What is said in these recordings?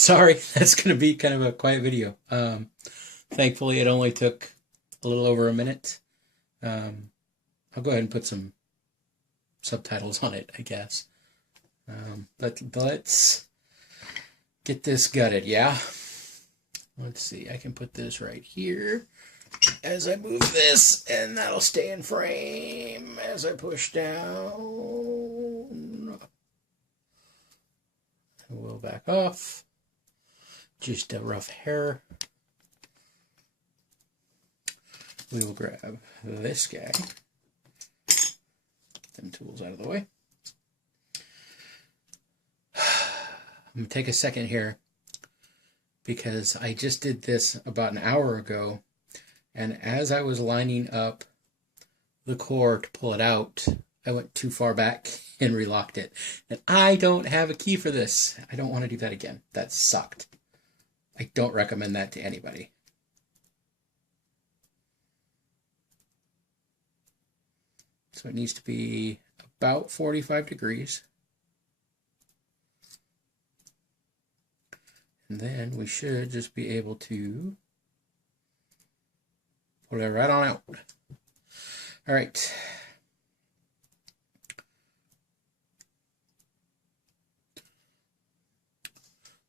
Sorry, that's going to be kind of a quiet video. Thankfully, it only took a little over a minute. I'll go ahead and put some subtitles on it, I guess. But let's get this gutted, yeah? Let's see, I can put this right here as I move this, and that'll stay in frame as I push down. We'll back off. Just a rough hair. We will grab this guy. Get them tools out of the way. I'm going to take a second here because I just did this about an hour ago, and as I was lining up the core to pull it out, I went too far back and relocked it. And I don't have a key for this. I don't want to do that again. That sucked. I don't recommend that to anybody. So it needs to be about 45 degrees. And then we should just be able to pull it right on out. All right.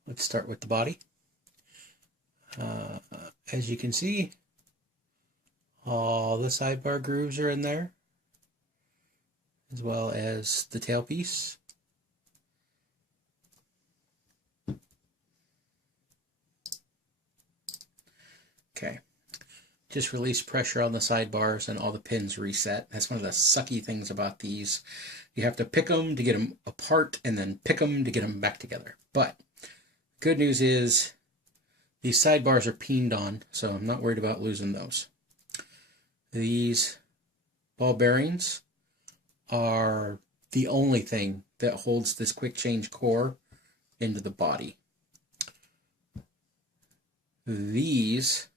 Let's start with the body. As you can see, all the sidebar grooves are in there, as well as the tailpiece. Okay, just release pressure on the sidebars and all the pins reset. That's one of the sucky things about these. You have to pick them to get them apart and then pick them to get them back together. But good news is these sidebars are peened on, so I'm not worried about losing those. These ball bearings are the only thing that holds this quick change core into the body. These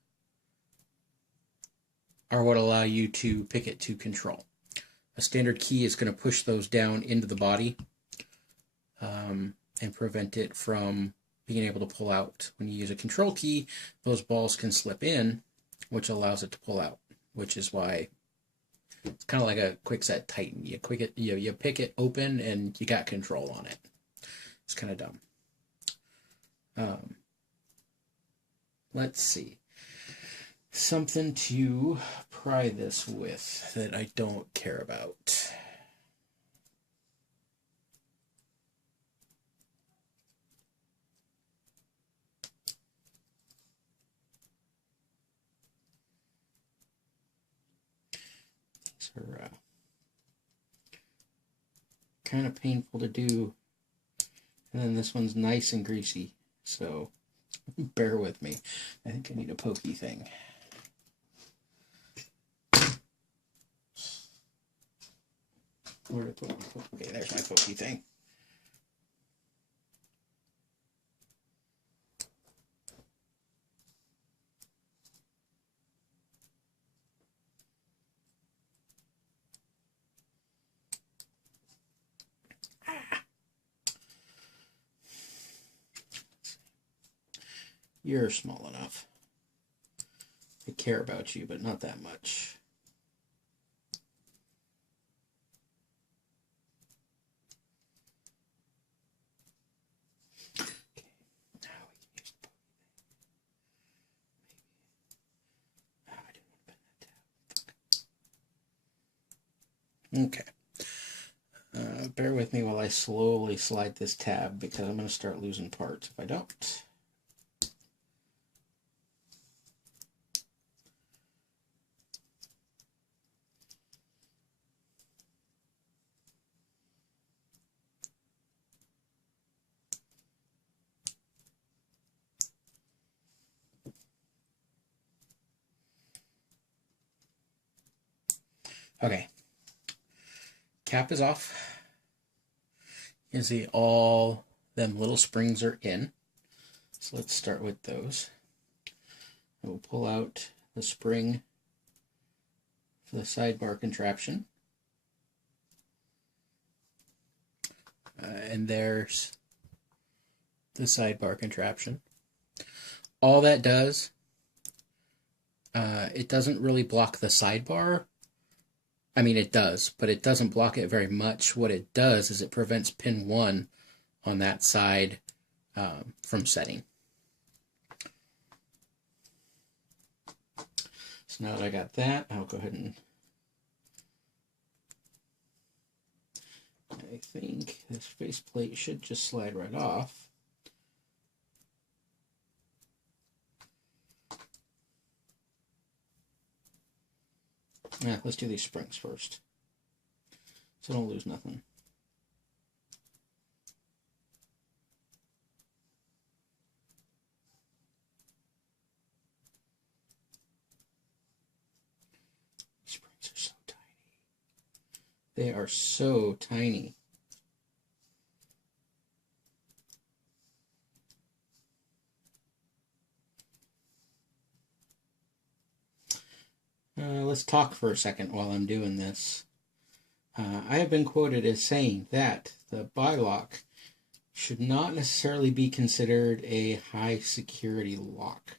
are what allow you to pick it to control. A standard key is going to push those down into the body and prevent it from being able to pull out. When you use a control key, those balls can slip in, which allows it to pull out, which is why it's kind of like a quick set tighten. You pick it open and you got control on it. It's kind of dumb. Let's see. Something to pry this with that I don't care about. These are kind of painful to do. And then this one's nice and greasy, so bear with me. I think I need a pokey thing. Where to put my pokey? Okay, there's my pokey thing. You're small enough. I care about you, but not that much. Okay. Bear with me while I slowly slide this tab because I'm going to start losing parts if I don't. Okay. Cap is off. You can see all them little springs are in. So let's start with those. I will pull out the spring for the sidebar contraption. And there's the sidebar contraption. All that does, it doesn't really block the sidebar. I mean, it does, but it doesn't block it very much. What it does is it prevents pin 1 on that side from setting. So now that I got that, I'll go ahead and I think this faceplate should just slide right off. Yeah, let's do these springs first, so don't lose nothing. These springs are so tiny. They are so tiny. Let's talk for a second while I'm doing this. I have been quoted as saying that the BiLock should not necessarily be considered a high security lock.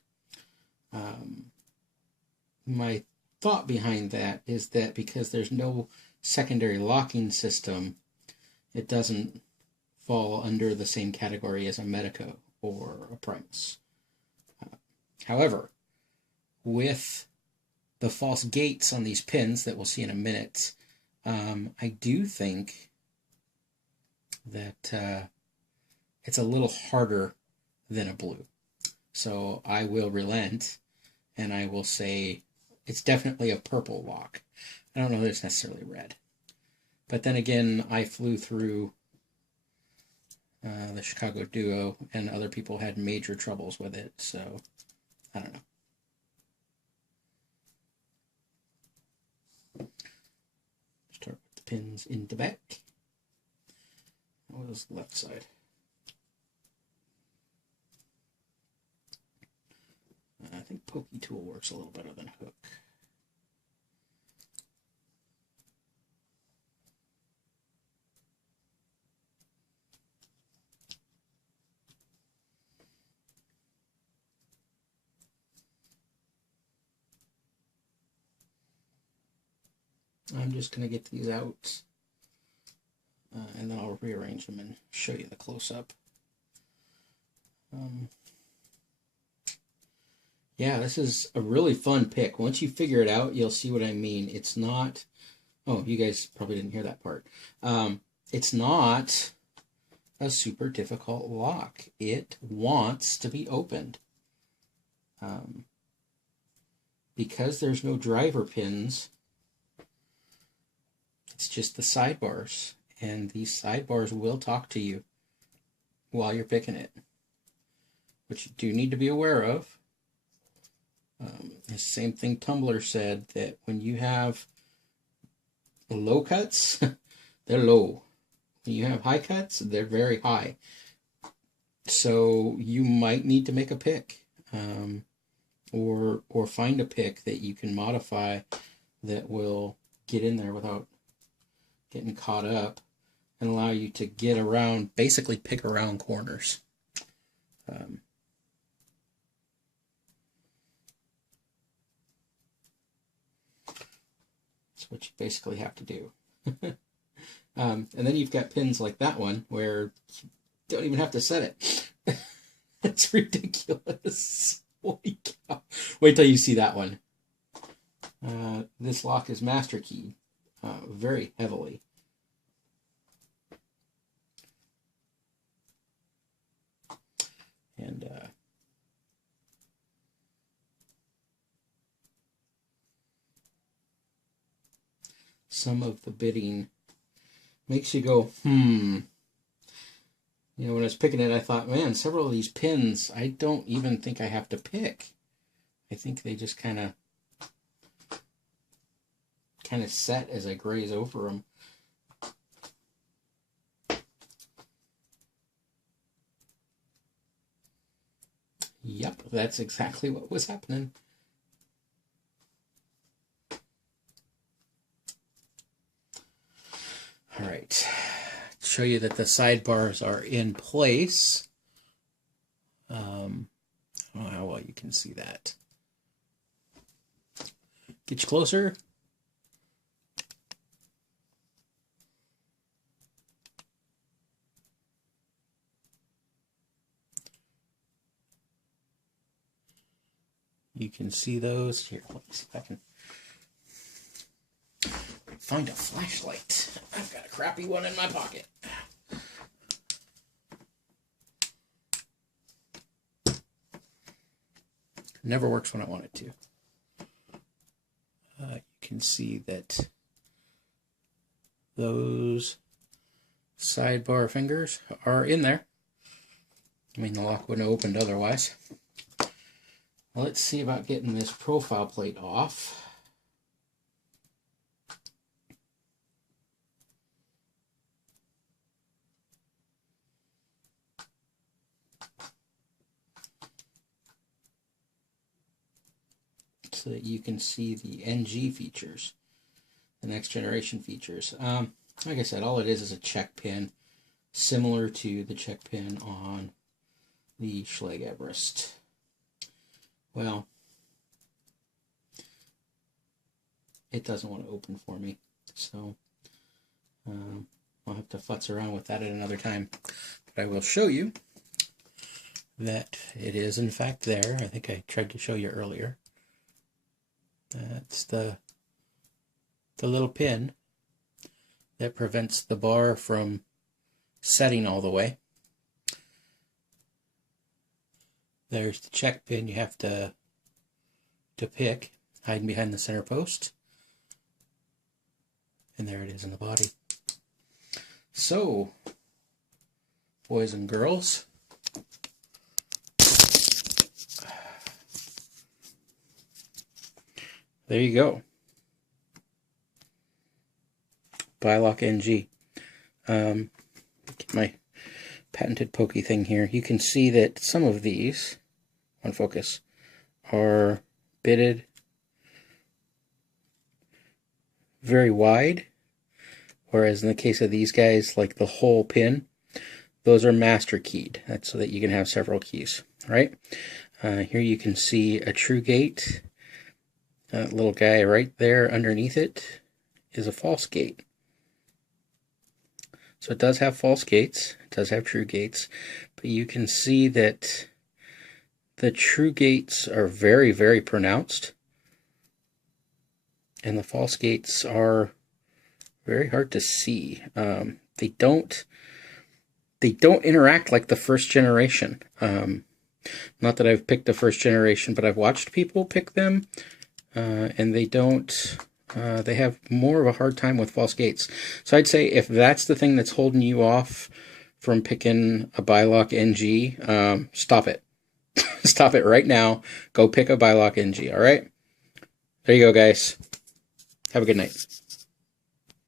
My thought behind that is that because there's no secondary locking system, it doesn't fall under the same category as a Medico or a Primus. However, with the false gates on these pins that we'll see in a minute, I do think that it's a little harder than a blue. So I will relent and I will say it's definitely a purple lock. I don't know that it's necessarily red. But then again, I flew through the Chicago Duo and other people had major troubles with it, so I don't know. Start with the pins in the back. What was the left side? I think pokey tool works a little better than hook. I'm just going to get these out and then I'll rearrange them and show you the close-up. Yeah, this is a really fun pick. Once you figure it out, you'll see what I mean. It's not... Oh, you guys probably didn't hear that part. It's not a super difficult lock. It wants to be opened. Because there's no driver pins, it's just the sidebars. And these sidebars will talk to you while you're picking it, which you do need to be aware of. The same thing Tumblr said, that when you have low cuts, they're low. When you have high cuts, they're very high. So you might need to make a pick, or find a pick that you can modify that will get in there without getting caught up and allow you to get around, basically pick around corners. That's what you basically have to do. And then you've got pins like that one where you don't even have to set it. That's ridiculous. Holy cow. Wait till you see that one. This lock is master keyed very heavily. And some of the bitting makes you go, You know, when I was picking it, I thought, man, several of these pins, I don't even think I have to pick. I think they just kind of set as I graze over them. Yep, that's exactly what was happening. All right, show you that the sidebars are in place. I don't know how well you can see that. Get you closer. You can see those. Here, let me see if I can find a flashlight. I've got a crappy one in my pocket. Never works when I want it to. You can see that those sidebar fingers are in there. I mean, the lock wouldn't have opened otherwise. Well, let's see about getting this profile plate off. So that you can see the NG features, the next generation features. Like I said, all it is a check pin, similar to the check pin on the Schlage Everest. Well, it doesn't want to open for me, so I'll have to futz around with that at another time. But I will show you that it is in fact there. I think I tried to show you earlier. That's the little pin that prevents the bar from setting all the way. There's the check pin you have to pick, hiding behind the center post. And there it is in the body. So, boys and girls, there you go. BiLock NG. Get my patented pokey thing here. You can see that some of these, on focus, are bitted very wide, whereas in the case of these guys, like the whole pin, those are master keyed. That's so that you can have several keys, right? Here you can see a true gate. That little guy right there underneath it is a false gate. So it does have false gates, it does have true gates, but you can see that the true gates are very, very pronounced, and the false gates are very hard to see. They don't interact like the first generation. Not that I've picked the first generation, but I've watched people pick them. And they don't, they have more of a hard time with false gates. So I'd say if that's the thing that's holding you off from picking a BiLock NG, stop it. Stop it right now. Go pick a BiLock NG, all right? There you go, guys. Have a good night.